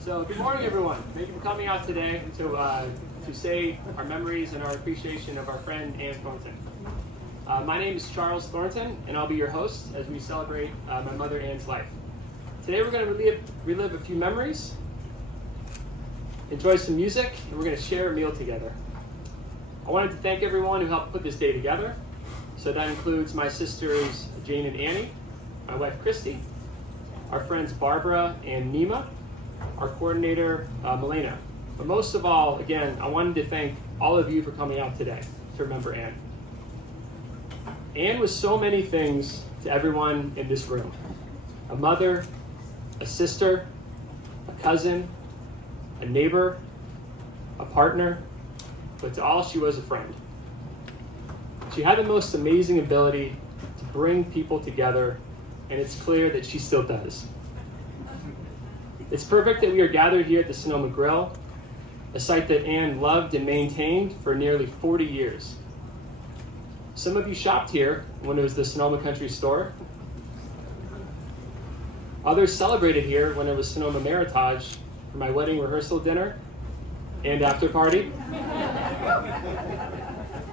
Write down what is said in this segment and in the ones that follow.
So good morning, everyone. Thank you for coming out today to say our memories and our appreciation of our friend Anne Thornton. My name is Charles Thornton, and I'll be your host as we celebrate my mother Anne's life. Today we're going to relive a few memories, enjoy some music, and we're going to share a meal together. I wanted to thank everyone who helped put this day together. So that includes my sisters Jane and Annie, my wife Christy, our friends Barbara and Nima, our coordinator Milena. But most of all, again, I wanted to thank all of you for coming out today to remember Anne. Anne was so many things to everyone in this room. A mother, a sister, a cousin, a neighbor, a partner, but to all she was a friend. She had the most amazing ability to bring people together, and it's clear that she still does. It's perfect that we are gathered here at the Sonoma Grill, a site that Anne loved and maintained for nearly 40 years. Some of you shopped here when it was the Sonoma Country Store. Others celebrated here when it was Sonoma Meritage for my wedding rehearsal dinner and after party.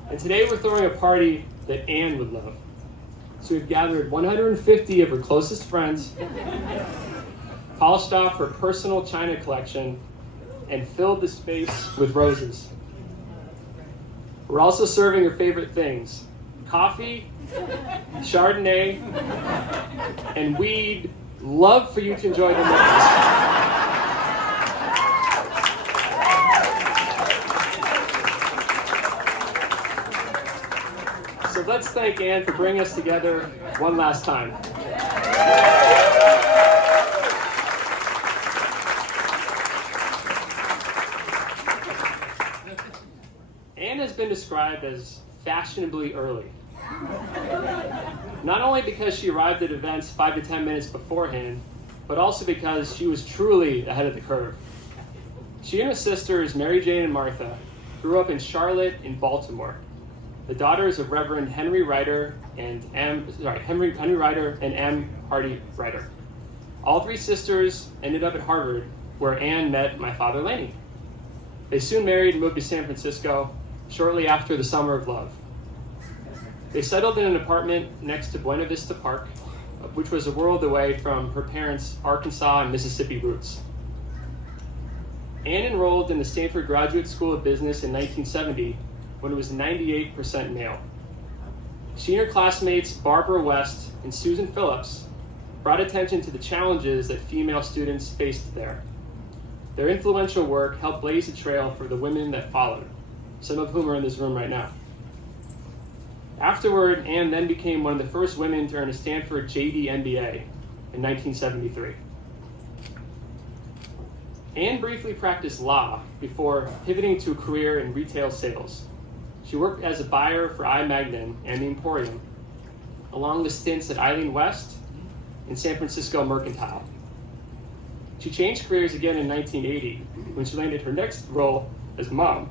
And today we're throwing a party that Anne would love. So we've gathered 150 of her closest friends, polished off her personal china collection, and filled the space with roses. We're also serving her favorite things: coffee, Chardonnay, and we'd love for you to enjoy them with us. So let's thank Anne for bringing us together one last time. Anne has been described as fashionably early. Not only because she arrived at events 5 to 10 minutes beforehand, but also because she was truly ahead of the curve. She and her sisters, Mary Jane and Martha, grew up in Charlotte and Baltimore, the daughters of Reverend Henry Ryder and M. Hardy Ryder. All three sisters ended up at Harvard, where Anne met my father Laney. They soon married and moved to San Francisco shortly after the Summer of Love. They settled in an apartment next to Buena Vista Park, which was a world away from her parents' Arkansas and Mississippi roots. Anne enrolled in the Stanford Graduate School of Business in 1970 when it was 98% male. She and her classmates Barbara West and Susan Phillips brought attention to the challenges that female students faced there. Their influential work helped blaze a trail for the women that followed, some of whom are in this room right now. Afterward, Anne then became one of the first women to earn a Stanford JD MBA in 1973. Anne briefly practiced law before pivoting to a career in retail sales. She worked as a buyer for I. Magnin and the Emporium, along with stints at Eileen West and San Francisco Mercantile. She changed careers again in 1980 when she landed her next role as mom.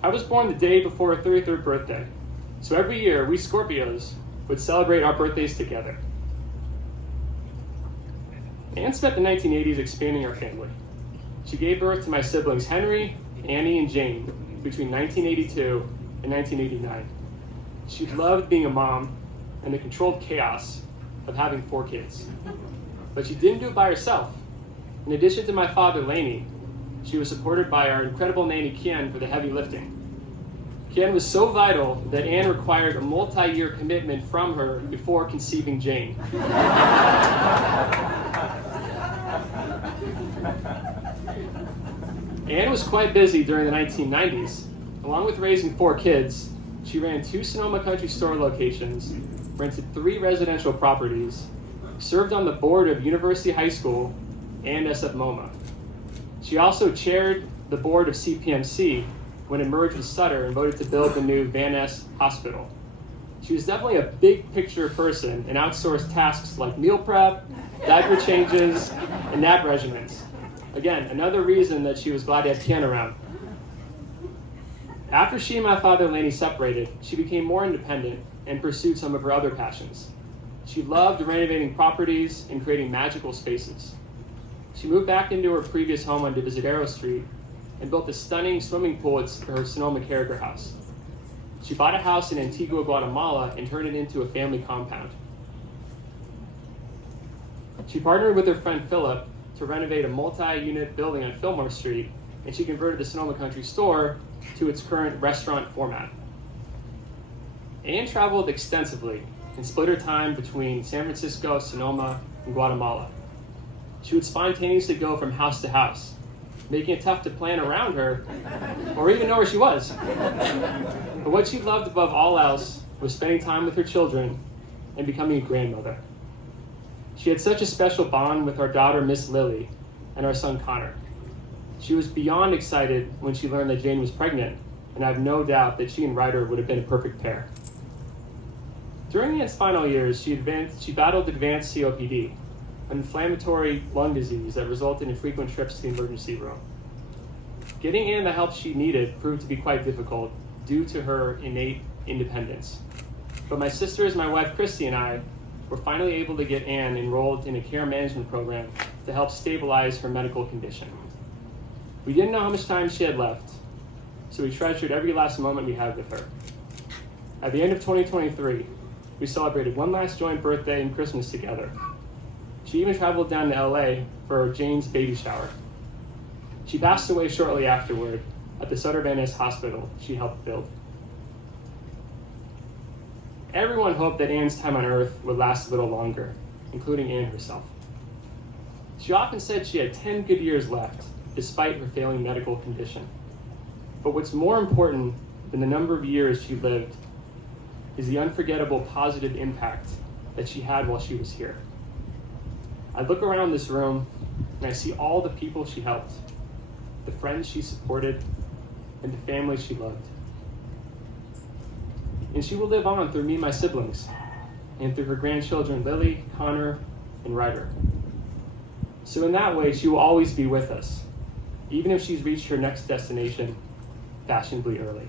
I was born the day before her 33rd birthday, so every year we Scorpios would celebrate our birthdays together. Anne spent the 1980s expanding our family. She gave birth to my siblings Henry, Annie, and Jane between 1982 and 1989. She loved being a mom and the controlled chaos of having 4 kids. But she didn't do it by herself. In addition to my father, Laney, she was supported by our incredible nanny, Kian, for the heavy lifting. Kian was so vital that Anne required a multi-year commitment from her before conceiving Jane. Anne was quite busy during the 1990s. Along with raising 4 kids, she ran 2 Sonoma Country Store locations, rented 3 residential properties, served on the board of University High School and SF MoMA. She also chaired the board of CPMC when it merged with Sutter and voted to build the new Van Ness Hospital. She was definitely a big picture person and outsourced tasks like meal prep, diaper changes, and nap regimens. Again, another reason that she was glad to have Kian around. After she and my father Laney separated, she became more independent and pursued some of her other passions. She loved renovating properties and creating magical spaces. She moved back into her previous home on Divisadero Street and built a stunning swimming pool at her Sonoma Carragher house. She bought a house in Antigua, Guatemala and turned it into a family compound. She partnered with her friend Philip to renovate a multi-unit building on Fillmore Street, and she converted the Sonoma Country store to its current restaurant format. Anne traveled extensively and split her time between San Francisco, Sonoma, and Guatemala. She would spontaneously go from house to house, making it tough to plan around her or even know where she was. But what she loved above all else was spending time with her children and becoming a grandmother. She had such a special bond with our daughter, Miss Lily, and our son, Connor. She was beyond excited when she learned that Jane was pregnant, and I have no doubt that she and Ryder would have been a perfect pair. During Anne's final years, she battled advanced COPD, an inflammatory lung disease that resulted in frequent trips to the emergency room. Getting Anne the help she needed proved to be quite difficult due to her innate independence. But my sisters, my wife Christy, and I were finally able to get Anne enrolled in a care management program to help stabilize her medical condition. We didn't know how much time she had left, so we treasured every last moment we had with her. At the end of 2023, we celebrated one last joint birthday and Christmas together. She even traveled down to LA for Jane's baby shower. She passed away shortly afterward at the Sutter Van Ness hospital she helped build. Everyone hoped that Anne's time on Earth would last a little longer, including Anne herself. She often said she had 10 good years left, despite her failing medical condition. But what's more important than the number of years she lived is the unforgettable positive impact that she had while she was here. I look around this room and I see all the people she helped, the friends she supported, and the family she loved. And she will live on through me and my siblings, and through her grandchildren, Lily, Connor, and Ryder. So in that way, she will always be with us, even if she's reached her next destination fashionably early.